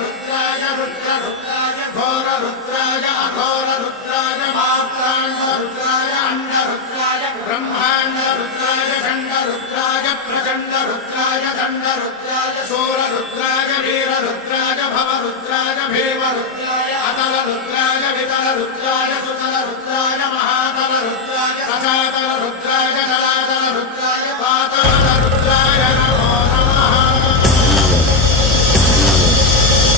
रुद्राय रुद्ररुद्राय घोररुद्राय अघोररुद्राय मात्राण्डरुद्राय अण्डरुद्राय ब्रह्माण्डरुद्राय खण्डरुद्राय प्रचण्डरुद्राय दण्डरुद्राय शूररुद्राय वीररुद्राय भव